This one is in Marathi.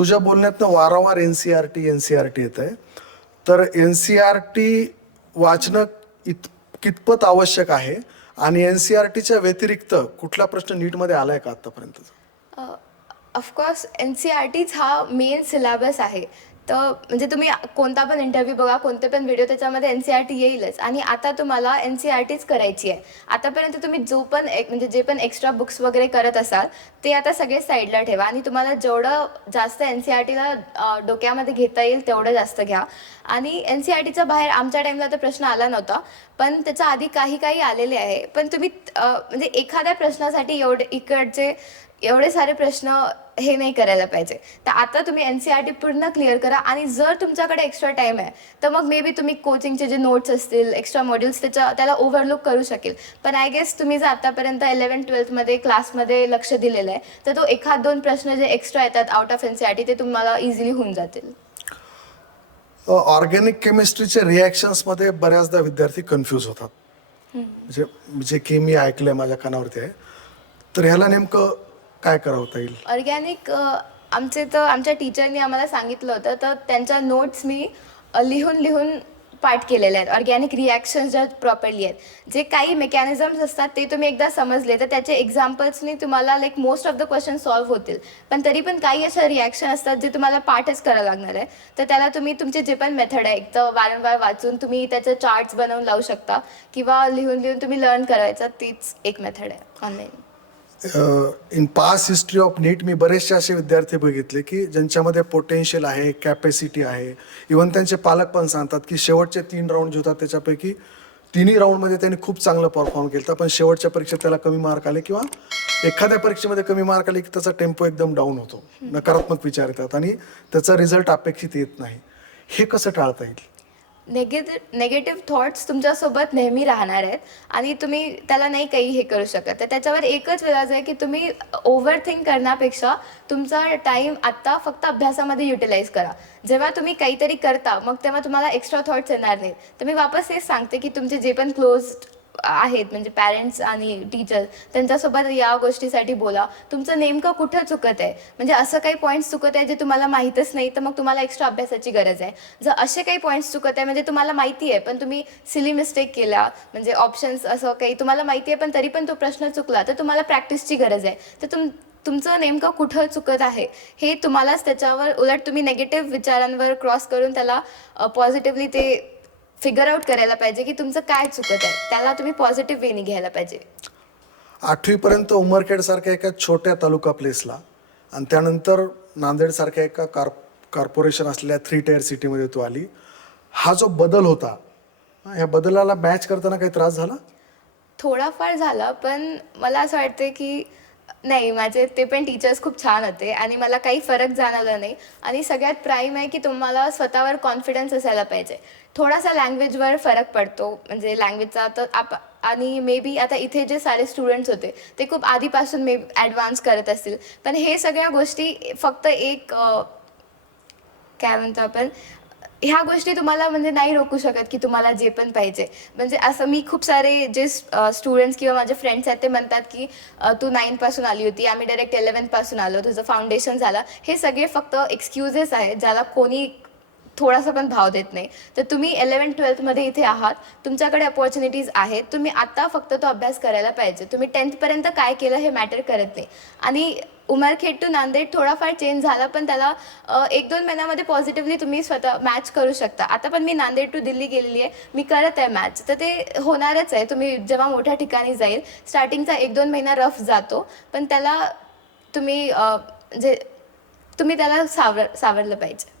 तुझ्या बोलण्यातनं वारंवार NCERT येत आहे. तर NCERT वाचणं कितपत आवश्यक आहे आणि NCERTच्या व्यतिरिक्त कुठला प्रश्न नीटमध्ये आलाय का आतापर्यंत? ऑफकोर्स NCERTच हा मेन सिलेबस आहे. तर म्हणजे तुम्ही कोणता पण इंटरव्ह्यू बघा, कोणते पण व्हिडिओ, त्याच्यामध्ये NCERT येईलच. आणि आता तुम्हाला NCERTच करायची आहे. आतापर्यंत तुम्ही म्हणजे जे पण एक्स्ट्रा बुक्स वगैरे करत असाल ते आता सगळे साईडला ठेवा आणि तुम्हाला जेवढं जास्त NCERTला डोक्यामध्ये घेता येईल तेवढं जास्त घ्या. आणि NCERTच्या बाहेर आमच्या टाईमला तर प्रश्न आला नव्हता, पण त्याच्या आधी काही आलेले आहे. पण तुम्ही म्हणजे एखाद्या प्रश्नासाठी एवढे सारे प्रश्न हे नाही करायला पाहिजे. तर आता तुम्ही NCERT पूर्ण क्लिअर करा आणि जर तुमच्याकडे एक्स्ट्रा टाईम आहे तर मग मे बी तुम्ही कोचिंगचे जे नोट्स असतील, एक्स्ट्रा मॉड्यूल्स, त्याला ओव्हरलुक करू शकेल. पण आय गेस तुम्ही जर आतापर्यंत 11th-12th क्लासमध्ये लक्ष दिलेलं आहे तर तो एखाद दोन प्रश्न जे एक्स्ट्रा येतात आउट ऑफ NCERT ते तुम्हाला इझिली होऊन जातील. ऑर्गॅनिक केमिस्ट्रीचे रिॲक्शन्समध्ये बऱ्याचदा विद्यार्थी कन्फ्यूज होतात. म्हणजे जे की मी ऐकलंय, माझ्या कानावरती आहे. तर ह्याला नेमकं काय करावं येईल? ऑर्गॅनिक आमच्या टीचरनी आम्हाला सांगितलं होतं, तर त्यांच्या नोट्स मी लिहून पाठ केलेल्या आहेत. ऑर्गॅनिक रिॲक्शन्स ज्या प्रॉपरली आहेत, जे काही मेकॅनिझम्स असतात ते तुम्ही एकदा समजले तर त्याचे एक्झाम्पल्सनी तुम्हाला most of the question solve होतील. पण तरी पण काही अशा रिॲक्शन असतात जे तुम्हाला पाठच करावं लागणार आहे. तर त्याला तुम्ही तुमचे जे पण मेथड आहे, एक तर वारंवार वाचून तुम्ही त्याचे चार्ट्स बनवून लावू शकता किंवा लिहून तुम्ही लर्न करायचं. तीच एक मेथड आहे online. In past history of NEET मी बरेचसे असे विद्यार्थी बघितले की ज्यांच्यामध्ये पोटेन्शियल आहे, कॅपॅसिटी आहे. इवन त्यांचे पालक पण सांगतात की शेवटचे 3 राऊंड जे होतात त्याच्यापैकी तिन्ही राऊंडमध्ये त्यांनी खूप चांगलं परफॉर्म केलं, पण शेवटच्या परीक्षेत त्याला कमी मार्क आले किंवा एखाद्या परीक्षेमध्ये कमी मार्क आले की त्याचा टेम्पो एकदम डाऊन होतो, नकारात्मक विचार येतात आणि त्याचा रिझल्ट अपेक्षित येत नाही. हे कसं टाळता येईल? नेगेटिव्ह थॉट्स तुमच्यासोबत नेहमी राहणार आहेत आणि तुम्ही त्याला नाही काही हे करू शकत. तर त्याच्यावर एकच इलाज आहे की तुम्ही ओव्हर थिंक करण्यापेक्षा तुमचा टाईम आत्ता फक्त अभ्यासामध्ये युटिलाइज करा. जेव्हा तुम्ही काहीतरी करता मग तेव्हा तुम्हाला एक्स्ट्रा थॉट्स येणार नाहीत. तर मी वापस हेच सांगते की तुमचे जे पण क्लोज आहेत म्हणजे पॅरेंट्स आणि टीचर, त्यांच्यासोबत या गोष्टीसाठी बोला. तुमचं नेमकं कुठं चुकत आहे, म्हणजे असं काही पॉईंट्स चुकत आहे जे तुम्हाला माहीतच नाही, तर मग तुम्हाला एक्स्ट्रा अभ्यासाची गरज आहे. जर असे काही पॉईंट्स चुकत आहे म्हणजे तुम्हाला माहिती आहे पण तुम्ही सिली मिस्टेक केला, म्हणजे ऑप्शन्स असं काही तुम्हाला माहिती आहे पण तरी पण तो प्रश्न चुकला, तर तुम्हाला प्रॅक्टिसची गरज आहे. तर तुमचं नेमकं कुठं चुकत आहे हे तुम्हालाच त्याच्यावर, उलट तुम्ही नेगेटिव्ह विचारांवर क्रॉस करून त्याला पॉझिटिव्हली ते फिगर आउट करायला पाहिजे की तुमचं काय चुकत आहे. त्याला तुम्ही पॉझिटिव्ह वेनी घ्यायला पाहिजे. 8वी उमरखेड सारख्या एका छोट्या तालुका प्लेसला आणि त्यानंतर नांदेड सारख्या एका कॉर्पोरेशन असलेल्या 3 टायर सिटीमध्ये तू आली. हा जो बदल होता, ह्या बदलाला मॅच करताना काही त्रास झाला? थोडाफार झाला, पण मला असं वाटतं की नाही, माझे ते पण टीचर्स खूप छान होते आणि मला काही फरक जाणवला नाही. आणि सगळ्यात प्राईम आहे की तुम्हाला स्वतःवर कॉन्फिडन्स असायला पाहिजे. थोडासा लँग्वेजवर फरक पडतो, म्हणजे लँग्वेजचा तर आणि मे बी आता इथे जे सारे स्टुडंट्स होते ते खूप आधीपासून ॲडव्हान्स करत असतील, पण हे सगळ्या गोष्टी फक्त एक काय म्हणतो आपण, ह्या गोष्टी तुम्हाला म्हणजे नाही रोखू शकत की तुम्हाला जे पण पाहिजे. म्हणजे असं मी खूप सारे जे स्टुडंट्स किंवा माझे फ्रेंड्स आहेत ते म्हणतात की तू 9पासून आली होती, आम्ही डायरेक्ट 11पासून आलो, तुझं फाउंडेशन झालं. हे सगळे फक्त एक्सक्युजेस आहेत ज्याला कोणी थोडासा पण भाव देत नाही. तर तुम्ही 11th-12th इथे आहात, तुमच्याकडे अपॉर्च्युनिटीज आहेत, तुम्ही आता फक्त तो अभ्यास करायला पाहिजे. तुम्ही 10th काय केलं हे मॅटर करत नाही. आणि उमरखेड टू नांदेड थोडाफार चेंज झाला, पण त्याला 1-2 महिन्यामध्ये पॉझिटिव्हली तुम्ही स्वतः मॅच करू शकता. आता पण मी नांदेड टू दिल्ली गेलेली आहे, मी करत आहे मॅच, तर ते होणारच आहे. तुम्ही जेव्हा मोठ्या ठिकाणी जाईल, स्टार्टिंगचा 1-2 महिना रफ जातो, पण त्याला तुम्ही म्हणजे तुम्ही त्याला सावरलं पाहिजे.